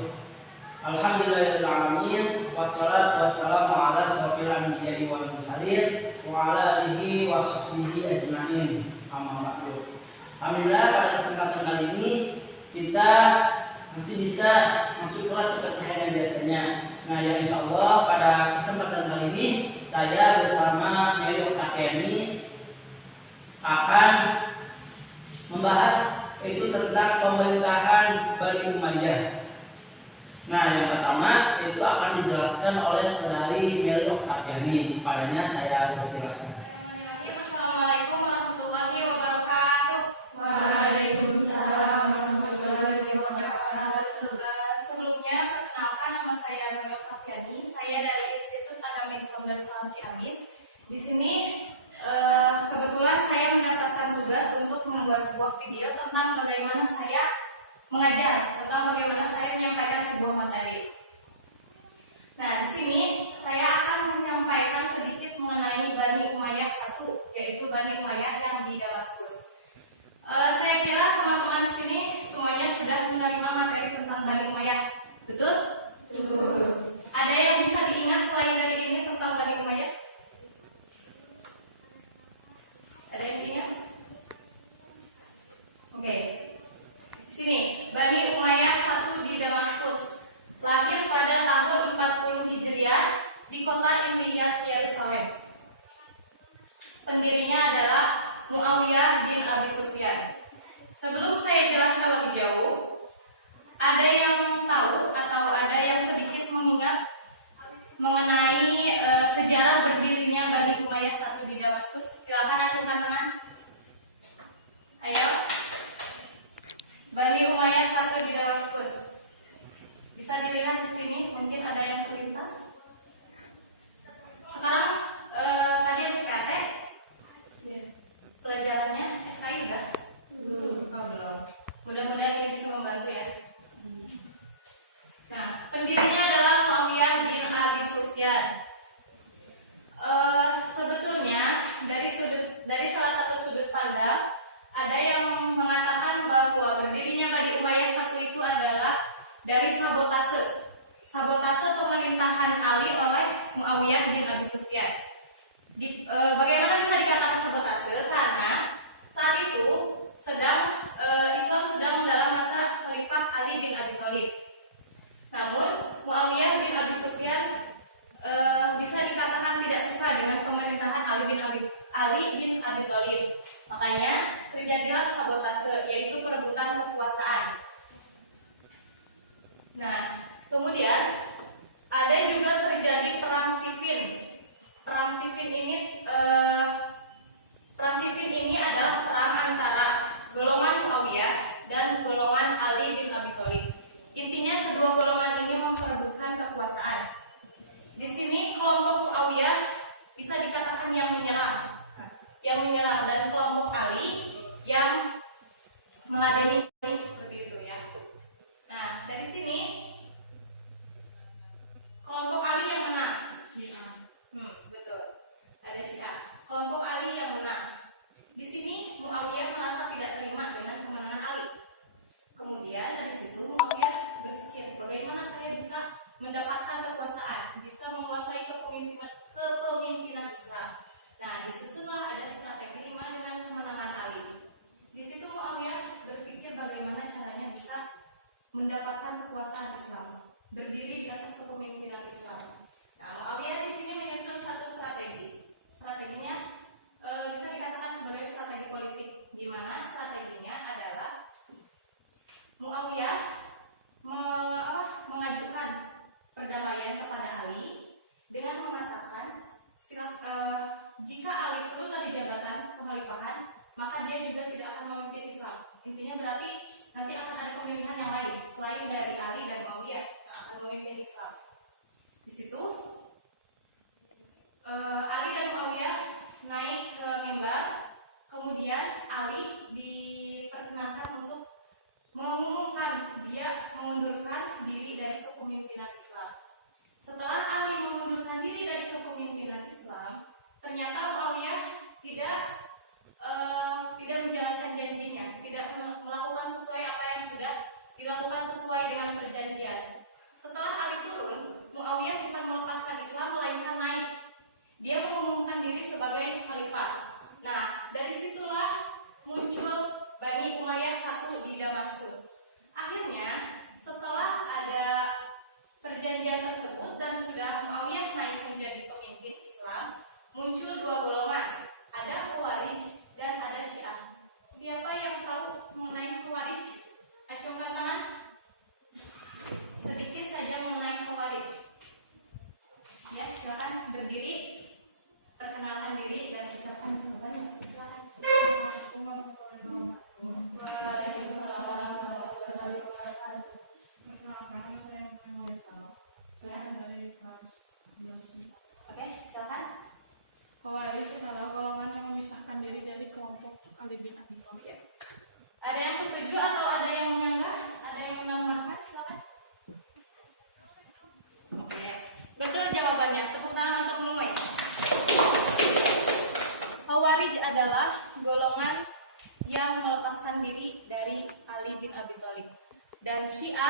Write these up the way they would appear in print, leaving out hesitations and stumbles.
wabarakatuh. Alhamdulillahirrahmanirrahim. Wassalatu wassalamu ala asyrofil anbiya'i wal mursalin wa ala alihi wa sahbihi ajma'in. Amma ba'du. Alhamdulillah, pada kesempatan kali ini kita masih bisa masuk kelas seperti yang biasanya. Nah, ya insyaallah pada kesempatan kali ini saya bersama Meli Academy akan membahas itu tentang pemerintahan Bani Umayyah. Nah, yang pertama itu akan dijelaskan oleh saudari Meli Academy. Padanya saya persilakan. Assalamualaikum warahmatullahi wabarakatuh. Waalaikumsalam warahmatullahi wabarakatuh. Sebelumnya perkenalkan, nama saya Meli Academy. Saya dari Institut Agama Islam dan Salam Ciamis. Di sini kebetulan saya mendapatkan tugas untuk membuat sebuah video tentang bagaimana saya mengajar, tentang bagaimana saya menyampaikan sebuah materi. Nah, di sini saya akan menyampaikan sedikit mengenai Bani Umayyah I, yaitu Bani Umayyah yang di Damaskus. Saya kira teman-teman di sini semuanya sudah menerima materi tentang Bani Umayyah, betul? Betul. Ada yang bisa diingat selain dari ini tentang Bani Umayyah? Ada yang diingat? Oke. Sini, Bani Umayyah I di Damaskus, lahir pada tahun 40 Hijriah di kota Ilyat, Yerusalem. Pendirinya adalah Muawiyah bin Abi Sufyan. Sebelum saya jelaskan lebih jauh, ada yang tahu atau ada yang sedikit mengingat mengenai sejarah berdirinya Bani Umayyah I di Damaskus? Silakan acungkan tangan. Ayo. Bani Umayyah I di Damaskus. Bisa dilihat di sini, mungkin ada yang terlintas. Sekarang tadi habis PAT, pelajarannya SKI udah? Belum. Mudah-mudahan ini bisa membantu ya. Nah, pendirinya adalah Muawiyah bin Abi Sufyan. Sebetulnya dari salah satu sudut pandang ada yang mengatakan bahwa berdirinya Bani Umayyah I itu adalah dari sabotase pemerintahan Ali oleh Muawiyah bin Abi Sufyan. Bagaimana bisa dikatakan sabotase? Karena saat itu Islam sedang dalam masa Khalifah Ali bin Abi Thalib. Namun Muawiyah bin Abi Sufyan bisa dikatakan tidak suka dengan pemerintahan Ali bin Abi Thalib. Makanya terjadilah sabotase, yaitu perebutan kekuasaan. Nah, kemudian ada juga terjadi perang sifin. Perang sifin ini adalah perang antara golongan Muawiyah dan golongan Ali bin Abi Thalib. Intinya kedua golongan ini memperebutkan kekuasaan. Di sini kelompok Muawiyah bisa dikatakan yang menyerang dan kelompok Ali yang meladeni seperti itu ya. Nah, dari sini kelompok Ali yang menang. Betul. Ada Syiah. Kelompok Ali yang menang. Di sini Muawiyah merasa tidak terima dengan kemenangan Ali. Kemudian dari situ Muawiyah berpikir, bagaimana saya bisa mendapatkan kekuasaan, bisa menguasai kepemimpinan Islam. Nah, disusunlah ada strategi 5 dengan kemenangan Ali. Di situ Muawiyah berpikir bagaimana caranya bisa mendapatkan kekuasaan Islam, berdiri di atas kepemimpinan Islam. Nah, Muawiyah di sini menyusun satu strategi. Strateginya bisa dikatakan sebagai strategi politik, di mana strateginya adalah Muawiyah mengajukan perdamaian kepada Ali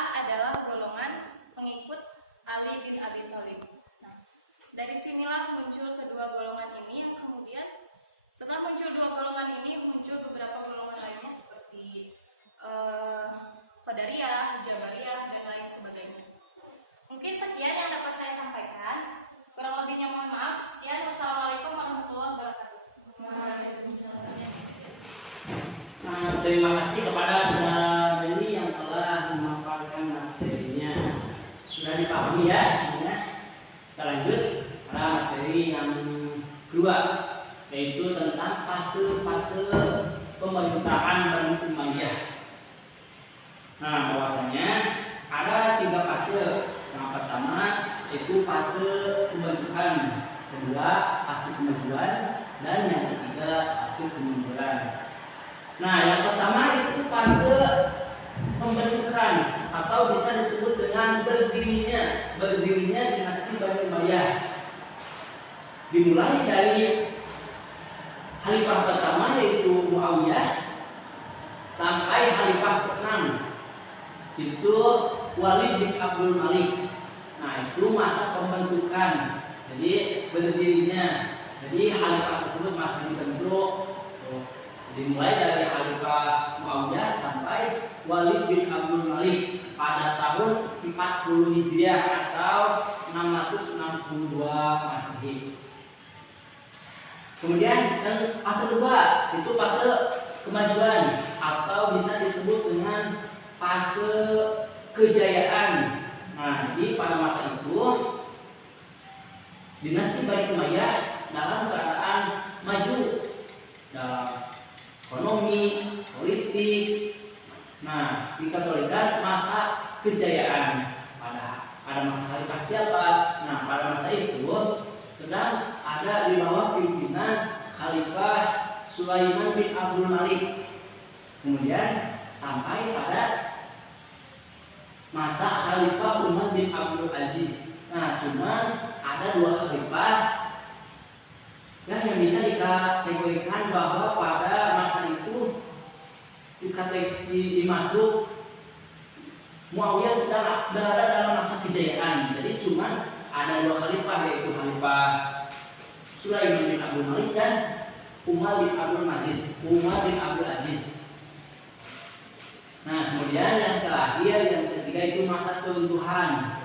Syiah adalah golongan pengikut Ali bin Abi Thalib. Nah, dari sinilah muncul kedua golongan ini, yang kemudian setelah muncul dua golongan ini muncul beberapa golongan lainnya seperti Qadariyah, Jabariyah, dan lain sebagainya. Mungkin sekian yang dapat saya sampaikan. Kurang lebihnya mohon maaf. Sekian. Wassalamualaikum warahmatullahi wabarakatuh. Nah, terima kasih kepada saudara ini yang telah memaparkan materinya. Sudah dipahami ya semuanya? Kita lanjut pada materi yang kedua, yaitu tentang fase-fase pemerintahan Bani Umayyah. Nah, bahwasanya ada 3 fase. Yang pertama yaitu fase pembentukan, kedua fase kemajuan, dan yang ketiga fase kemunduran. Nah, yang pertama itu fase pembentukan atau bisa disebut dengan berdirinya dinasti Bani Umayyah. Dimulai dari khalifah pertama yaitu Muawiyah sampai khalifah ke-6 itu Walid bin Abdul Malik. Nah, itu masa pembentukan. Jadi berdirinya. Jadi khalifah tersebut masih dibentuk. Dimulai dari khalifah Muawiyah sampai Walid bin Abdul Malik pada tahun 40 Hijriah atau 662 Masehi. Kemudian yang fase 2 itu fase kemajuan atau bisa disebut dengan fase kejayaan. Nah, jadi pada masa itu dinasti Bani Umayyah dalam keadaan maju dalam ekonomi, politik. Nah, dikategorikan masa kejayaan pada masa khalifah siapa? Nah, pada masa itu sedang ada di bawah pimpinan Khalifah Sulaiman bin Abdul Malik. Kemudian sampai pada masa Khalifah Umar bin Abdul Aziz. Nah, cuman ada 2 khalifah yang bisa dikategorikan bahwa pada masa itu dimasuk Muawiyah sedang berada dalam masa kejayaan. Jadi cuman ada 2 khalifah, yaitu Khalifah Sulaiman bin Abdul Malik dan Umar bin Abdul Aziz. Nah, kemudian yang terakhir, yang ketiga itu masa keruntuhan.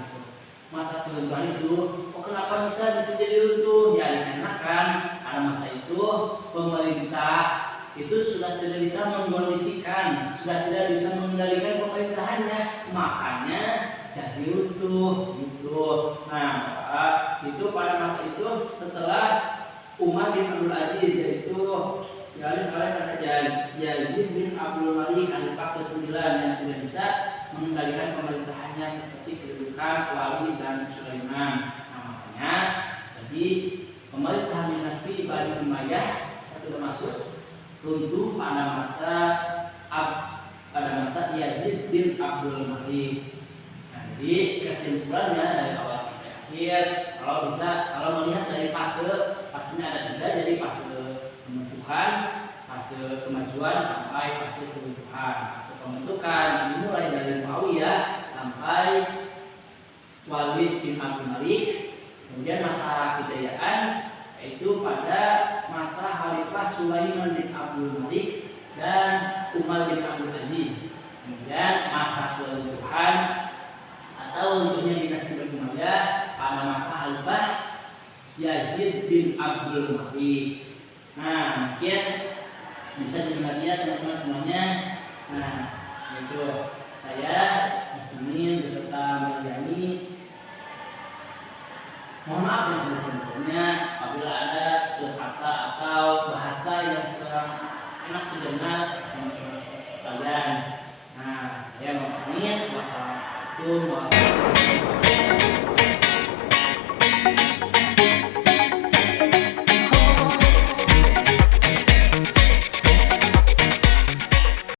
Masa keruntuhan itu, kenapa bisa jadi runtuh? Ya, dikarenakan pada masa itu pemerintah itu sudah tidak bisa mengkondisikan, sudah tidak bisa mengendalikan pemerintahannya, makanya jadi runtuh gitu. Nah, itu pada masa itu setelah Umar bin Abdul Aziz, yaitu dialih oleh Yazid bin Abdul Malik, khalifah ke-9 yang tidak bisa mengendalikan pemerintahannya seperti kedudukan Walid dan Sulaiman. Nah, makanya jadi pemerintahan dinasti Bani Umayyah satu Damaskus runtuh pada masa Yazid bin Abdul Malik. Nah, jadi kesimpulannya dari awal sampai akhir, kalau melihat dari fasenya ada 3, jadi fase pembentukan, fase kemajuan sampai fase keruntuhan. Fase pembentukan dimulai dari Muawiyah sampai Walid bin Abdul Malik. Kemudian masa kejayaan yaitu pada masa Khalifah Sulaiman bin Abdul Malik dan Umar bin Abdul Aziz. Kemudian masa keruntuhan atau runtuhnya dinasti Bani Umayyah pada masa Khalifah Yazid bin Abdul Malik. Nah, mungkin bisa dimengerti ya teman-teman semuanya. Nah, itu saya di sini beserta Mariani. Mohon maaf yang sebesar-besarnya apabila ada kata atau bahasa yang kurang enak didengar teman-teman sekalian. Nah, saya mau pamit. Wassalamualaikum warahmatullahi wabarakatuh.